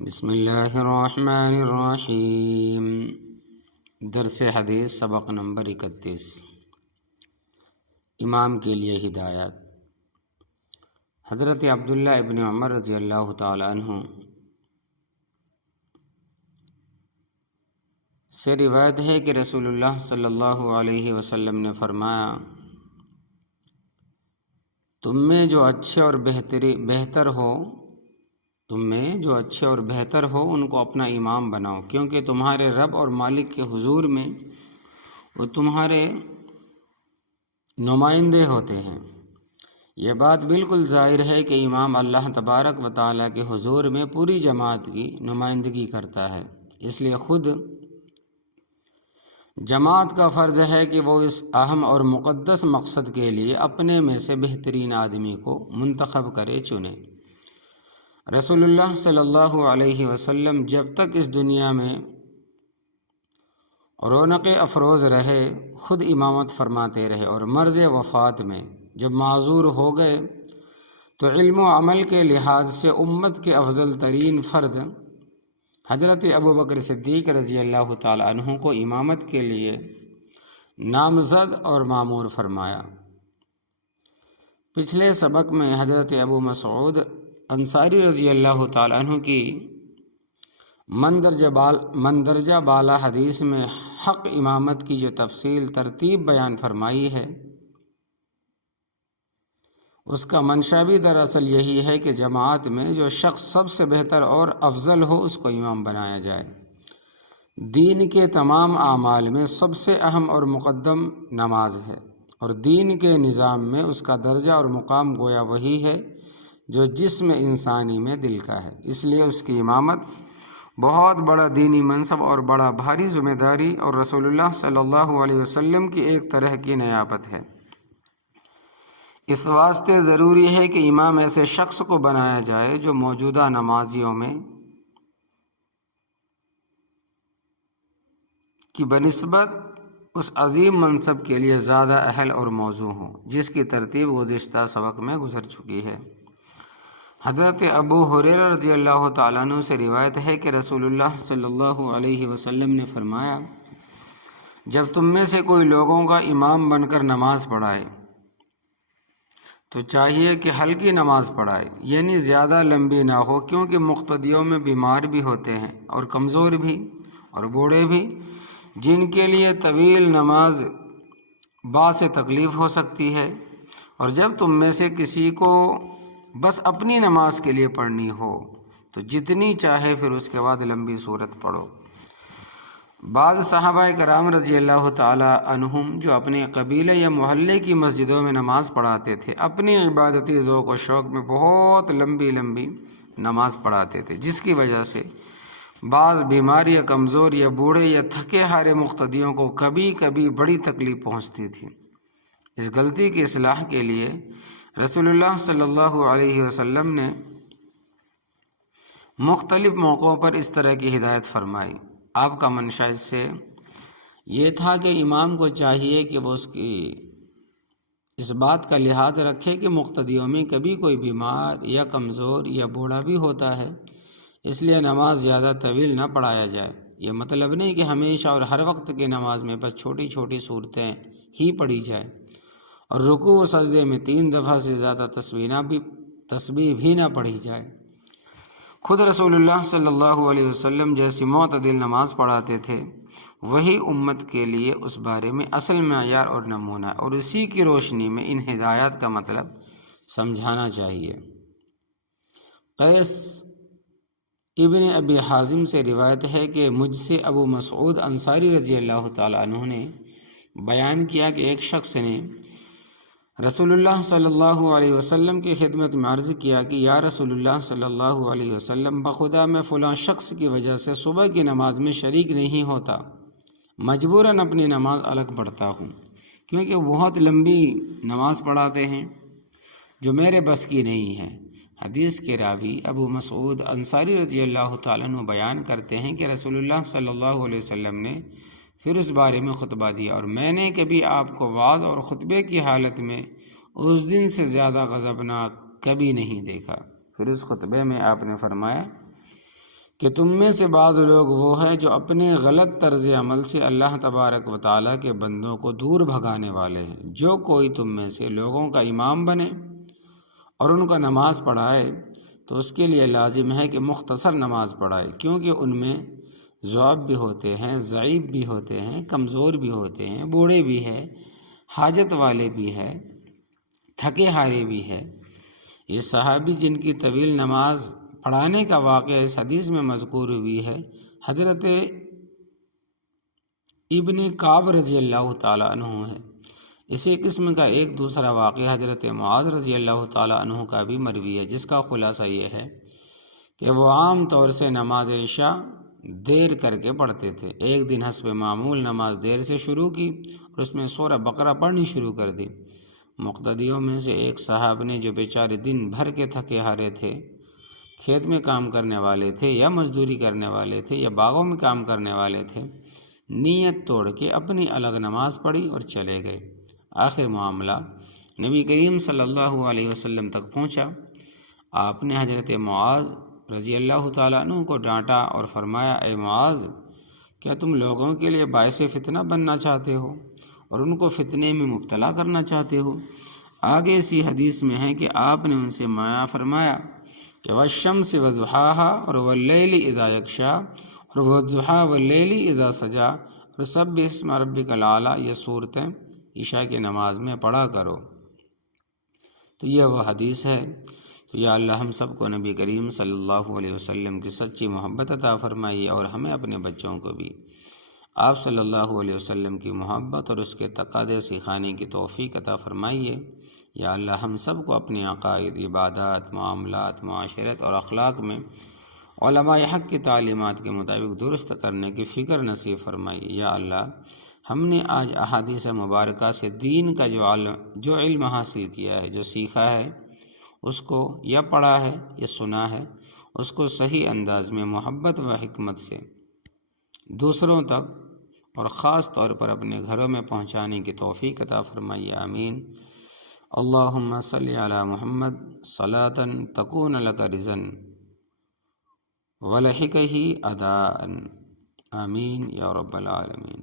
بسم اللہ الرحمن الرحیم۔ درس حدیث سبق نمبر 31۔ امام کے لیے ہدایت۔ حضرت عبداللہ ابن عمر رضی اللہ تعالی عنہ سے روایت ہے کہ رسول اللہ صلی اللہ علیہ وسلم نے فرمایا، تم میں جو اچھے اور بہتر ہو ان کو اپنا امام بناؤ، کیونکہ تمہارے رب اور مالک کے حضور میں وہ تمہارے نمائندے ہوتے ہیں۔ یہ بات بالکل ظاہر ہے کہ امام اللہ تبارک و تعالیٰ کے حضور میں پوری جماعت کی نمائندگی کرتا ہے، اس لیے خود جماعت کا فرض ہے کہ وہ اس اہم اور مقدس مقصد کے لیے اپنے میں سے بہترین آدمی کو منتخب کرے چنے۔ رسول اللہ صلی اللہ علیہ وسلم جب تک اس دنیا میں رونق افروز رہے خود امامت فرماتے رہے، اور مرض وفات میں جب معذور ہو گئے تو علم و عمل کے لحاظ سے امت کے افضل ترین فرد حضرت ابوبکر صدیق رضی اللہ تعالی عنہ کو امامت کے لیے نامزد اور مامور فرمایا۔ پچھلے سبق میں حضرت ابو مسعود انصاری رضی اللہ تعالی عنہ کی مندرجہ بالا حدیث میں حق امامت کی جو تفصیل ترتیب بیان فرمائی ہے، اس کا منشا بھی دراصل یہی ہے کہ جماعت میں جو شخص سب سے بہتر اور افضل ہو اس کو امام بنایا جائے۔ دین کے تمام اعمال میں سب سے اہم اور مقدم نماز ہے، اور دین کے نظام میں اس کا درجہ اور مقام گویا وہی ہے جو جسم انسانی میں دل کا ہے، اس لیے اس کی امامت بہت بڑا دینی منصب اور بڑا بھاری ذمہ داری اور رسول اللہ صلی اللہ علیہ وسلم کی ایک طرح کی نیابت ہے۔ اس واسطے ضروری ہے کہ امام ایسے شخص کو بنایا جائے جو موجودہ نمازیوں میں کی بنسبت اس عظیم منصب کے لیے زیادہ اہل اور موزوں ہو، جس کی ترتیب گزشتہ سبق میں گزر چکی ہے۔ حضرت ابو ہریرہ رضی اللہ تعالیٰ عنہ سے روایت ہے کہ رسول اللہ صلی اللہ علیہ وسلم نے فرمایا، جب تم میں سے کوئی لوگوں کا امام بن کر نماز پڑھائے تو چاہیے کہ ہلکی نماز پڑھائے، یعنی زیادہ لمبی نہ ہو، کیونکہ مقتدیوں میں بیمار بھی ہوتے ہیں اور کمزور بھی اور بوڑھے بھی، جن کے لیے طویل نماز باعث تکلیف ہو سکتی ہے۔ اور جب تم میں سے کسی کو بس اپنی نماز کے لیے پڑھنی ہو تو جتنی چاہے پھر اس کے بعد لمبی سورت پڑھو۔ بعض صحابہ کرام رضی اللہ تعالی عنہم جو اپنے قبیلے یا محلے کی مسجدوں میں نماز پڑھاتے تھے، اپنی عبادتی ذوق و شوق میں بہت لمبی نماز پڑھاتے تھے، جس کی وجہ سے بعض بیمار یا کمزور یا بوڑھے یا تھکے ہارے مقتدیوں کو کبھی کبھی بڑی تکلیف پہنچتی تھی۔ اس غلطی کی اصلاح کے لیے رسول اللہ صلی اللہ علیہ وسلم نے مختلف موقعوں پر اس طرح کی ہدایت فرمائی۔ آپ کا منشا اس سے یہ تھا کہ امام کو چاہیے کہ وہ اس بات کا لحاظ رکھے کہ مقتدیوں میں کبھی کوئی بیمار یا کمزور یا بوڑھا بھی ہوتا ہے، اس لیے نماز زیادہ طویل نہ پڑھایا جائے۔ یہ مطلب نہیں کہ ہمیشہ اور ہر وقت کی نماز میں بس چھوٹی چھوٹی صورتیں ہی پڑھی جائے، اور رکوع و سجدے میں 3 دفعہ سے زیادہ تسبیح بھی نہ پڑھی جائے۔ خود رسول اللہ صلی اللہ علیہ وسلم جیسی معتدل نماز پڑھاتے تھے، وہی امت کے لیے اس بارے میں اصل معیار اور نمونہ، اور اسی کی روشنی میں ان ہدایات کا مطلب سمجھانا چاہیے۔ قیس ابن ابی حازم سے روایت ہے کہ مجھ سے ابو مسعود انصاری رضی اللہ تعالی عنہ نے بیان کیا کہ ایک شخص نے رسول اللہ صلی اللہ علیہ وسلم کی خدمت میں عرض کیا کہ یا رسول اللہ صلی اللہ علیہ وسلم، بخدا میں فلاں شخص کی وجہ سے صبح کی نماز میں شریک نہیں ہوتا، مجبوراً اپنی نماز الگ پڑھتا ہوں، کیونکہ وہ بہت لمبی نماز پڑھاتے ہیں جو میرے بس کی نہیں ہے۔ حدیث کے راوی ابو مسعود انصاری رضی اللہ تعالیٰ عنہ بیان کرتے ہیں کہ رسول اللہ صلی اللہ علیہ وسلم نے پھر اس بارے میں خطبہ دیا، اور میں نے کبھی آپ کو وعظ اور خطبے کی حالت میں اس دن سے زیادہ غضبناک کبھی نہیں دیکھا۔ پھر اس خطبے میں آپ نے فرمایا کہ تم میں سے بعض لوگ وہ ہیں جو اپنے غلط طرز عمل سے اللہ تبارک و تعالیٰ کے بندوں کو دور بھگانے والے ہیں۔ جو کوئی تم میں سے لوگوں کا امام بنے اور ان کا نماز پڑھائے تو اس کے لیے لازم ہے کہ مختصر نماز پڑھائے، کیونکہ ان میں ضعف بھی ہوتے ہیں، ضعیف بھی ہوتے ہیں، کمزور بھی ہوتے ہیں، بوڑھے بھی ہیں، حاجت والے بھی ہیں، تھکے ہارے بھی ہیں۔ یہ صحابی جن کی طویل نماز پڑھانے کا واقعہ اس حدیث میں مذکور ہوئی ہے، حضرت ابن کعب رضی اللہ تعالیٰ عنہ ہے۔ اسی قسم کا ایک دوسرا واقعہ حضرت معاذ رضی اللہ تعالیٰ عنہ کا بھی مروی ہے، جس کا خلاصہ یہ ہے کہ وہ عام طور سے نماز عشاء دیر کر کے پڑھتے تھے۔ ایک دن حسب معمول نماز دیر سے شروع کی اور اس میں سورہ بقرہ پڑھنی شروع کر دی۔ مقتدیوں میں سے ایک صاحب نے، جو بیچارے دن بھر کے تھکے ہارے تھے، کھیت میں کام کرنے والے تھے یا مزدوری کرنے والے تھے یا باغوں میں کام کرنے والے تھے، نیت توڑ کے اپنی الگ نماز پڑھی اور چلے گئے۔ آخر معاملہ نبی کریم صلی اللہ علیہ وسلم تک پہنچا۔ آپ نے حضرت معاذ رضی اللہ تعالیٰ عنہ کو ڈانٹا اور فرمایا، اے معاذ، کیا تم لوگوں کے لیے باعث فتنہ بننا چاہتے ہو اور ان کو فتنے میں مبتلا کرنا چاہتے ہو؟ آگے اسی حدیث میں ہے کہ آپ نے ان سے مایا فرمایا کہ والشمس وضحاہا اور واللیل اذا یغشا اور والضحی واللیل اذا سجا اور سبح اسم ربک الاعلی، یہ صورتیں عشاء کی نماز میں پڑھا کرو۔ تو یہ وہ حدیث ہے۔ تو یا اللہ ہم سب کو نبی کریم صلی اللہ علیہ وسلم کی سچی محبت عطا فرمائیے، اور ہمیں اپنے بچوں کو بھی آپ صلی اللہ علیہ وسلم کی محبت اور اس کے تقاضے سکھانے کی توفیق عطا فرمائیے۔ یا اللہ ہم سب کو اپنی عقائد، عبادات، معاملات، معاشرت اور اخلاق میں علماء حق کی تعلیمات کے مطابق درست کرنے کی فکر نصیب فرمائیے۔ یا اللہ ہم نے آج احادیث مبارکہ سے دین کا جو علم حاصل کیا ہے، جو سیکھا ہے، اس کو یا پڑھا ہے یا سنا ہے، اس کو صحیح انداز میں محبت و حکمت سے دوسروں تک اور خاص طور پر اپنے گھروں میں پہنچانے کی توفیق عطا فرمائیے، آمین۔ اللہم صلی علی محمد صلاۃ تکون لک رضا ولحقہ اداء، آمین یا رب العالمین۔